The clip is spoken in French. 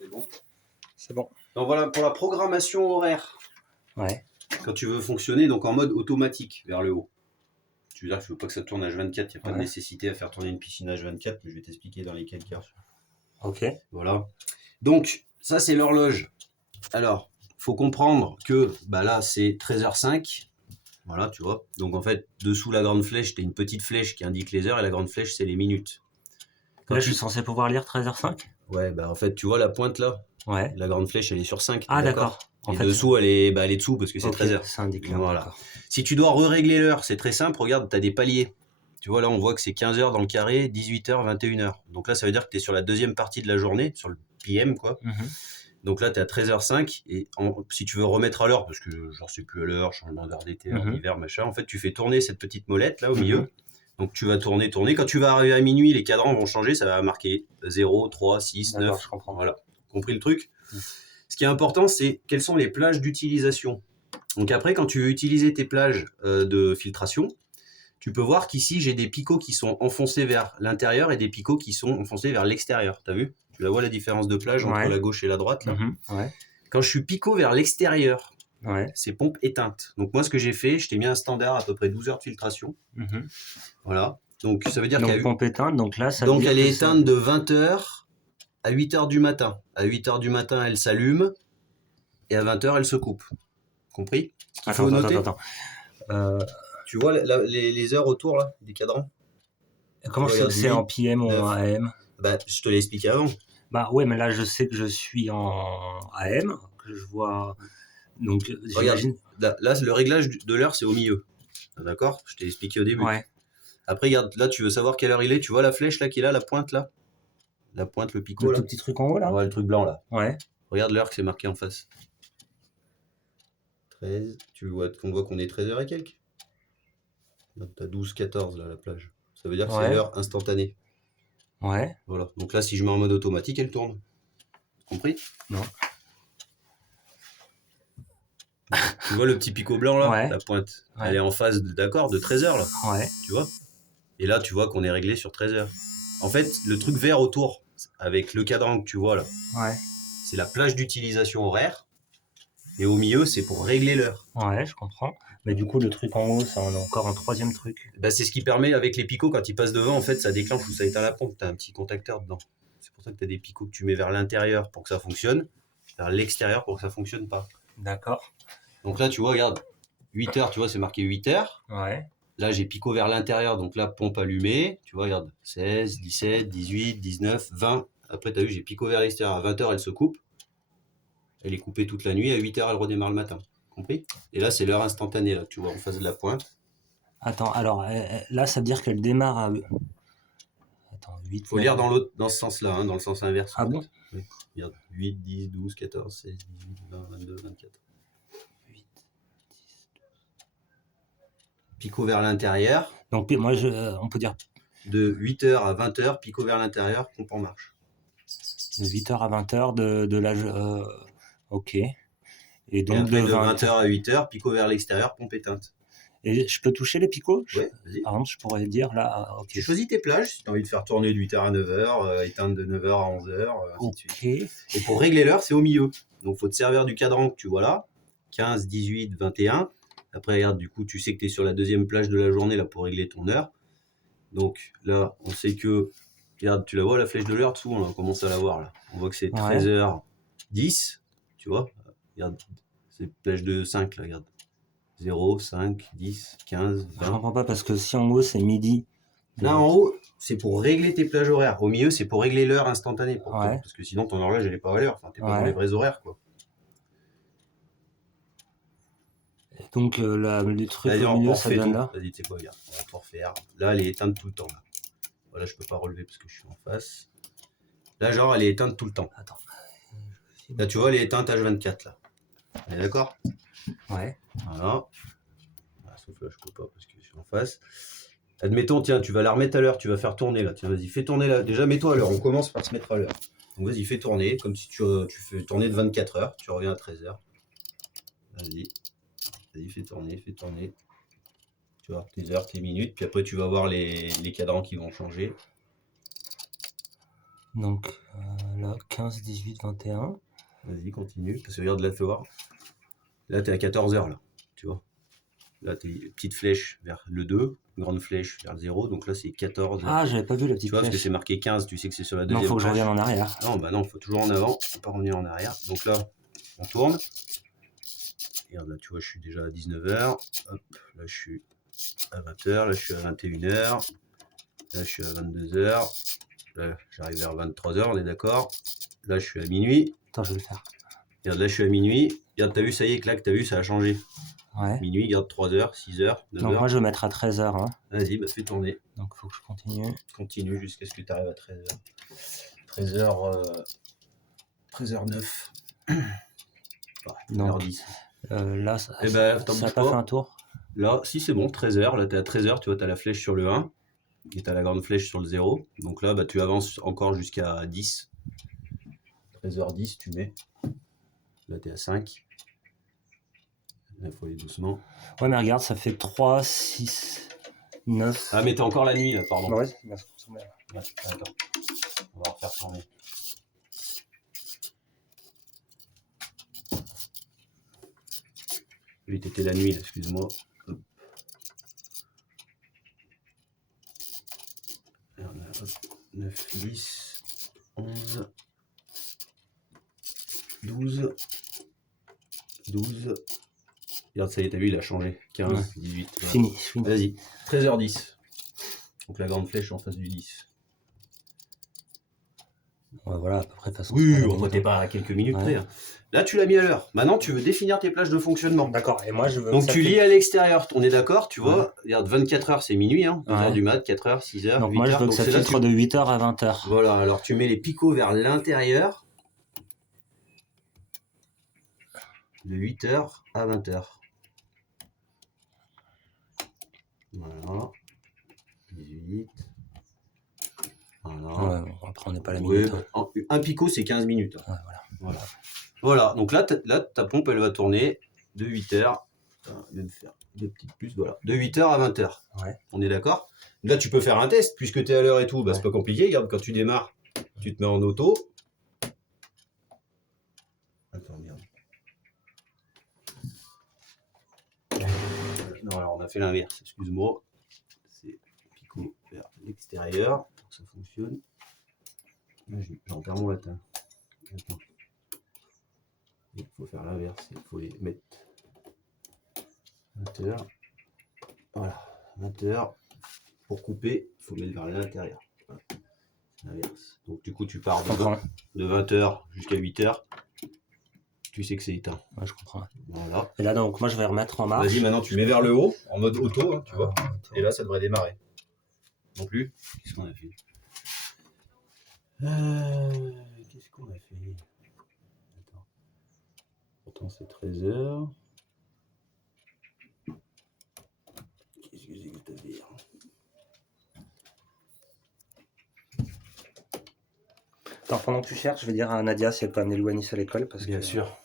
C'est bon. C'est bon. Donc voilà pour la programmation horaire. Ouais. Quand tu veux fonctionner donc en mode automatique vers le haut. Tu veux dire que je veux pas que ça tourne H24, il n'y a pas de nécessité à faire tourner une piscine H24, mais je vais t'expliquer dans les quelques heures. Ok. Voilà. Donc, ça c'est l'horloge. Alors, faut comprendre que bah là c'est 13h05. Voilà, tu vois. Donc en fait, dessous la grande flèche, tu as une petite flèche qui indique les heures et la grande flèche c'est les minutes. Quand là, je suis censé pouvoir lire 13h05. Ouais, bah en fait, tu vois la pointe là. Ouais. La grande flèche, elle est sur 5. Ah, d'accord. Et en dessous, elle est dessous parce que c'est 13h. Ça indique l'heure. Voilà. Si tu dois régler l'heure, c'est très simple. Regarde, tu as des paliers. Tu vois, là, on voit que c'est 15h dans le carré, 18h, 21h. Donc là, ça veut dire que tu es sur la deuxième partie de la journée, sur le PM, quoi. Donc là, tu es à 13h05. Et si tu veux remettre à l'heure, parce que genre, c'est plus à l'heure, changement d'heure d'été, d'hiver, machin, en fait, tu fais tourner cette petite molette là au milieu. Donc tu vas tourner. Quand tu vas arriver à minuit, les cadrans vont changer. Ça va marquer 0, 3, 6, 9. Je comprends. Voilà. Compris le truc? Ce qui est important, c'est quelles sont les plages d'utilisation. Donc après, quand tu veux utiliser tes plages de filtration, tu peux voir qu'ici, j'ai des picots qui sont enfoncés vers l'intérieur et des picots qui sont enfoncés vers l'extérieur. Tu as vu? Tu la vois la différence de plage entre la gauche et la droite là. Quand je suis picot vers l'extérieur, c'est pompe éteinte. Donc moi, ce que j'ai fait, je t'ai mis un standard à peu près 12 heures de filtration. Voilà. Donc ça veut dire qu'elle pompe éteinte, donc là, ça donc elle est éteinte de 20h à 8h du matin. À 8h du matin, elle s'allume et à 20h, elle se coupe. Compris? Il faut noter. Attends. Tu vois les heures autour là, des cadrans? Comment c'est en PM ou en AM? Bah, je te l'ai expliqué avant. Bah ouais, mais là, je sais que je suis en AM, que je vois. Donc, j'imagine. Là, le réglage de l'heure, c'est au milieu. D'accord? Je t'ai expliqué au début. Ouais. Après, regarde, là, tu veux savoir quelle heure il est. Tu vois la flèche là qui est là, la pointe là? La pointe, le picot là. Le tout petit truc en haut là? Ouais, le truc blanc là. Ouais. Regarde l'heure que c'est marqué en face. 13. On voit qu'on est 13h et quelques. T'as 12, 14 là, la plage. Ça veut dire que c'est l'heure instantanée. Ouais. Voilà. Donc là, si je mets en mode automatique, elle tourne. Compris? Non. Tu vois le petit picot blanc là, la pointe, elle est en phase d'accord de 13h là. Ouais. Tu vois? Et là, tu vois qu'on est réglé sur 13h. En fait, le truc vert autour, avec le cadran que tu vois là, c'est la plage d'utilisation horaire. Et au milieu, c'est pour régler l'heure. Ouais, je comprends. Mais du coup, le truc en haut, c'est encore un troisième truc. Bah, c'est ce qui permet, avec les picots, quand ils passent devant, en fait, ça déclenche ou ça éteint la pompe. Tu as un petit contacteur dedans. C'est pour ça que tu as des picots que tu mets vers l'intérieur pour que ça fonctionne, vers l'extérieur pour que ça fonctionne pas. D'accord. Donc là, tu vois, regarde, 8h, tu vois, c'est marqué 8h. Ouais. Là, j'ai picot vers l'intérieur, donc là, pompe allumée. Tu vois, regarde, 16, 17, 18, 19, 20. Après, tu as vu, j'ai picot vers l'extérieur. À 20h, elle se coupe. Elle est coupée toute la nuit. À 8h, elle redémarre le matin. Compris? Et là, c'est l'heure instantanée, là, tu vois, en face de la pointe. Attends, alors, là, ça veut dire qu'elle démarre à... Attends, 8... Faut lire dans ce sens-là, hein, dans le sens inverse. Ah bon? Oui. Regarde, 8, 10, 12, 14, 16, 18, 20, 22, 24. 8, 10, 12. Picot vers l'intérieur. Donc, moi, on peut dire... De 8h à 20h, picot vers l'intérieur, pompe en marche. De 8h à 20h de l'âge... ok. Et donc, après, de 20h à 8h, picot vers l'extérieur, pompe éteinte. Et je peux toucher les picots? Oui, vas-y. Par exemple, je pourrais dire là... Okay. Tu choisis tes plages, si tu as envie de faire tourner de 8h à 9h, éteindre de 9h à 11h, ainsi de suite. Et pour régler l'heure, c'est au milieu. Donc, il faut te servir du cadran que tu vois là, 15, 18, 21. Après, regarde, du coup, tu sais que tu es sur la deuxième plage de la journée là pour régler ton heure. Donc, là, on sait que... Regarde, tu la vois, la flèche de l'heure, dessous, on commence à la voir là. On voit que c'est 13h10, tu vois. Regarde, c'est plage de 5 là, regarde. 0, 5, 10, 15, 20. Je comprends pas parce que si en haut c'est midi. Là en haut, c'est pour régler tes plages horaires. Au milieu, c'est pour régler l'heure instantanée. Pour toi, parce que sinon ton horloge, elle n'est pas à l'heure. Enfin, t'es pas dans les vrais horaires, quoi. Et donc les trucs au milieu, ça donne là. Vas-y, tu sais quoi, regarde. On va tout refaire. Là, elle est éteinte tout le temps. Là. Voilà, je peux pas relever parce que je suis en face. Là, genre, elle est éteinte tout le temps. Attends. Là, tu vois, elle est éteinte H24, là. On est d'accord? Ouais. Voilà. Sauf là, je peux pas parce que je suis en face. Admettons, tiens, tu vas la remettre à l'heure, tu vas faire tourner là. Tiens, vas-y, fais tourner là. Déjà, mets-toi à l'heure. On commence par se mettre à l'heure. Donc, vas-y, fais tourner. Comme si tu fais tourner de 24 heures. Tu reviens à 13 heures. Vas-y. Vas-y, fais tourner, fais tourner. Tu vois, tes heures, tes minutes. Puis après, tu vas voir les cadrans qui vont changer. Donc là, 15, 18, 21. Vas-y, continue. Parce que regarde, là, tu vois. Là, tu es à 14h, là. Tu vois. Là, tu es petite flèche vers le 2, grande flèche vers le 0. Donc là, c'est 14. Ah, j'avais pas vu la Tu petite vois, parce que flèche. c'est marqué 15, tu sais que c'est sur la Non, deuxième faut que je page. revienne en arrière. Non, bah non, il faut toujours en avant, faut pas revenir en arrière. Donc là, on tourne. Regarde, là, tu vois, je suis déjà à 19h. Hop, là, je suis à 20h. Là, je suis à 21h. Là, je suis à 22h. Là, j'arrive vers 23h, on est d'accord. Là, je suis à minuit. Attends, je vais le faire. Regarde, là, je suis à minuit. Regarde, t'as vu, ça y est, clac, t'as vu, ça a changé. Ouais. Minuit, regarde, 3h, 6h, 9h. Donc moi, je vais mettre à 13h. Hein. Vas-y, bah, fais tourner. Donc, il faut que je continue. Continue jusqu'à ce que tu arrives à 13h. 13h... 13h09. Donc, 13h10. là, ça Eh ben, n'a pas fait un tour. Là, si c'est bon, 13h. Là, tu es à 13h, tu vois, tu as la flèche sur le 1 et tu as la grande flèche sur le 0. Donc là, bah, tu avances encore jusqu'à 10. 13h10, tu mets. Là, tu es à 5. Là, il faut aller doucement. Ouais, mais regarde, ça fait 3, 6, 9. Ah, mais t'as encore la nuit, là, pardon. Ouais, Ouais, attends. On va refaire tourner. Oui, t'étais la nuit, là, excuse-moi. 9, 10, 11, 12, 12. Regarde, ça y est, t'as vu, il a changé. 15, ouais. 18. Ouais. Fini. Vas-y, 13h10. Donc la grande flèche en face du 10. Ouais, voilà, à peu près de façon. Oui, on t'es pas à quelques minutes près. Hein. Là, tu l'as mis à l'heure. Maintenant, tu veux définir tes plages de fonctionnement. D'accord, et moi, je veux. Donc, tu lis à l'extérieur. On est d'accord, tu vois. Regarde, 24h, c'est minuit, hein. 2h du mat, 4h, 6h. Donc, 8h. moi, je veux que ça filtre de 8h à 20h. Voilà, alors tu mets les picots vers l'intérieur. De 8h à 20h. Voilà. 18. Voilà. Ouais, après, on n'est pas à la minute. Ouais, un picot, c'est 15 minutes. Ouais, voilà. Donc là, ta pompe, elle va tourner de 8h. Je vais me faire des petites puces. Voilà. De 8h à 20h. Ouais. On est d'accord? Là, tu peux faire un test, puisque tu es à l'heure et tout. Bah, c'est pas compliqué. Regarde, quand tu démarres, tu te mets en auto. Attends, merde. Non, alors on a fait l'inverse, excuse-moi. C'est picot vers l'extérieur pour que ça fonctionne. Là, j'en perds mon latin. Attends. Il faut faire l'inverse, il faut les mettre 20h. Voilà, 20h. Pour couper, il faut mettre vers l'intérieur. Voilà. C'est l'inverse. Donc du coup, tu pars de 20h jusqu'à 8h. Tu sais que c'est éteint. Ouais, je comprends. Voilà. Et là, donc, moi, je vais remettre en marche. Vas-y, maintenant, tu mets vers le haut, en mode auto, hein, tu vois. Et là, ça devrait démarrer. Non plus. Qu'est-ce qu'on a fait? Qu'est-ce qu'on a fait? Attends. Pourtant, c'est 13h. Qu'est-ce que j'ai à dire? Alors, pendant que tu cherches, je vais dire à Nadia si elle peut amener Louanis à l'école. Bien sûr.